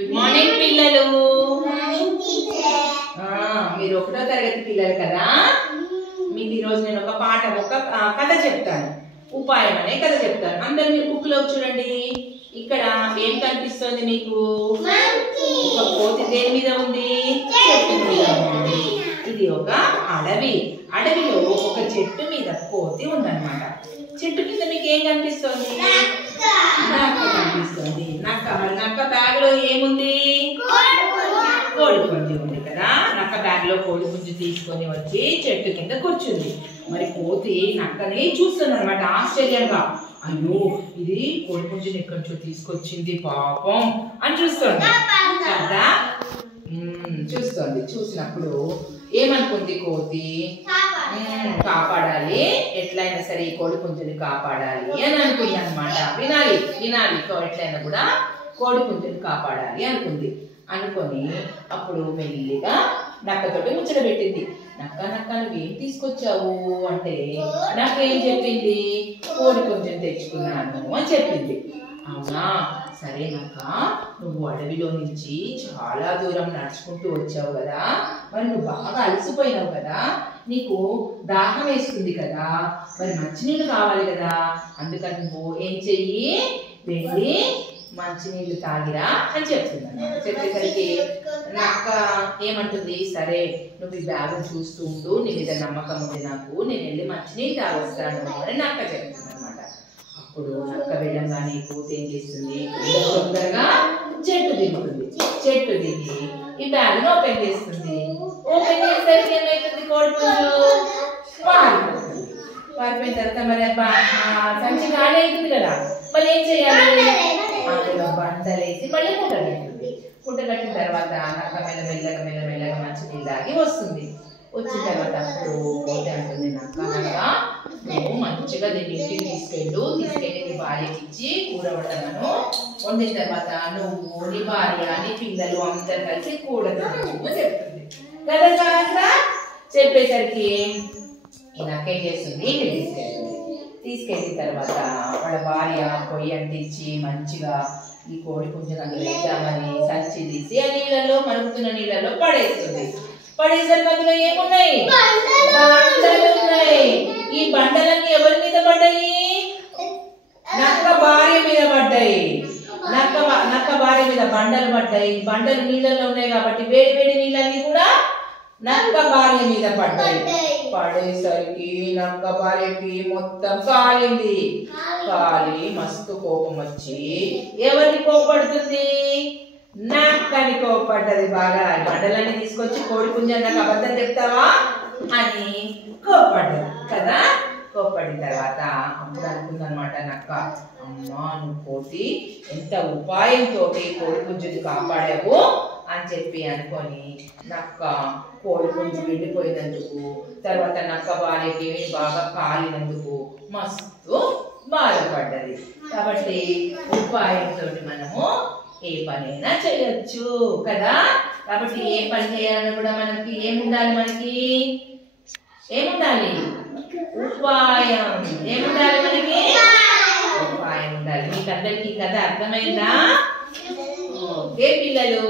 Good morning పిల్లలు. మీరు ఒకటో తరగతి పిల్లలు కదా. మీకు ఈరోజు నేను ఒక కథ చెప్తాను. ఉపాయం అనే కథ చెప్తాను. అందరు మీరు బుక్ లో చూడండి. ఇక్కడ ఏం కనిపిస్తుంది మీకు? ఒక కోతి దేని మీద ఉంది? చెట్టు మీద ఉంది. ఇది ఒక అడవి. అడవిలో ఒక చెట్టు మీద కోతి ఉందన్నమాట. చెట్టు కింద మీకు ఏం కనిపిస్తుంది? నక్క కనిపిస్తుంది. నక్క బ్యాగ్ లో ఏముంది? కోడి పుంజు ఉంది కదా. నక్క బ్యాగ్ లో కోడి పుంజు తీసుకొని వచ్చి చెట్టు కింద కూర్చుంది. మరి కోతి నక్కని చూస్తుంది అనమాట ఆశ్చర్యంగా. అయ్యో, ఇది కోడి పుంజుని ఎక్కడి నుంచో తీసుకొచ్చింది పాపం అని చూస్తుంది కదా. చూస్తుంది. చూసినప్పుడు ఏమనుకుంది కోతి? కాపాడాలి, ఎట్లయినా సరే ఈ కోడి పుంజుని కాపాడాలి అని అనుకుంది అనమాట. వినాలి ఎట్లయినా కూడా కోడి పుంజుని కాపాడాలి అనుకొని అప్పుడు మెల్లిగా నక్కతోటి ముచ్చట పెట్టింది. నక్క నువ్వేం తీసుకొచ్చావు అంటే నాకేం చెప్పింది? కోడి పుంజుని తెచ్చుకున్నాను అని చెప్పింది. అవునా, సరే నక్క, నువ్వు అడవిలో నుంచి చాలా దూరం నడుచుకుంటూ వచ్చావు కదా. మరి నువ్వు బాగా అలసిపోయినావు కదా, నీకు దాహం వేస్తుంది కదా, మరి మంచినీళ్ళు కావాలి కదా. అందుకని నువ్వు ఏం చెయ్యి, వెళ్ళి మంచినీళ్ళు తాగిరా అని చెప్తుంది అన్నమాట. చెప్పేసరికి నక్క ఏమంటుంది? సరే, నువ్వు ఈ బ్యాగ్ చూస్తూ ఉండు, నీ మీద నమ్మకం ఉంది నాకు, నేను వెళ్ళి మంచినీళ్ళు తాగొస్తాను అని నక్క చెప్తుంది అనమాట. అప్పుడు నక్క వెళ్ళంగానే కోతి ఏం చేస్తుంది? తొందరగా చెట్టు దిగి ఈ బ్యాగ్ ఓపెన్ చేస్తుంది. ఓపెన్ చేసేసరికి ఏమైతుంది? కోడి పుంజు పారిపోయిన తర్వాత మరి సంచి ఖాళీ అవుతుంది కదా. మరి ఏం చేయాలి? అందులో బండలేసి మళ్ళీ కుంట కట్టిన తర్వాత నక్క మెల్లమెల్లగా మంచి నీళ్ళు తాగి వస్తుంది. వచ్చిన తర్వాత అప్పుడు కోతి అంటుంది, నక్క నువ్వు మంచిగా దీన్ని ఇంటికి తీసుకెళ్ళి నీ భార్యకి ఇచ్చి కూర వండిన తర్వాత నువ్వు, నీ భార్య, నీ పిల్లలు అందరు కలిసి కూర తినచ్చు చెప్తుంది కదా. చెప్పేసరికి ఈ నక్క ఏం చేస్తుంది? ఇంటికి తీసుకెళ్ళిన తర్వాత వాళ్ళ భార్య పొయ్యి అంటించి మంచిగా ఈ కోడి పుంజుని అందులో వేద్దామని సంచి తీసి ఆ నీళ్ళలో, మరుగుతున్న నీళ్ళలో పడేసరికి అందులో ఏమున్నాయి? బండలు ఉన్నాయి. ఈ బండలన్నీ ఎవరి మీద పడ్డాయి? నక్క భార్య మీద పడ్డాయి. నక్క భార్య మీద బండలు పడ్డాయి. బండలు నీళ్ళలో ఉన్నాయి కాబట్టి వేడి వేడి నీళ్ళన్నీ కూడా నక్క భార్య మీద పడేసరికి నక్క భార్యకి మొత్తం కాలి మస్తు కోపం వచ్చి ఎవరిని కోపడుతుంది? నక్కని కోపడ్డది. బాగా బండలన్నీ తీసుకొచ్చి కోడి పుంజు నాకు అబద్ధం చెప్తావా అని కోపడ్డది కదా. కోపడిన తర్వాత అప్పుడు అనుకుందనమాట నక్క, అమ్మా నువ్వు కోతి ఎంత ఉపాయంతో కోడి పుంజుని కాపాడావు అని చెప్పి అనుకొని నక్క కోడి పుంజు వెళ్ళిపోయినందుకు, తర్వాత నక్క భార్యకి బాగా కాలినందుకు మస్తు బాధపడ్డది. కాబట్టి ఉపాయంతో మనము ఏ పనైనా చేయొచ్చు కదా. కాబట్టి ఏ పని చేయాలని కూడా మనకి ఏముండాలి? ఉపాయం. ఏముండాలి మనకి? ఉపాయం ఉండాలి. మీకు అందరికీ కదా అర్థమైందా? ఓకే పిల్లలు.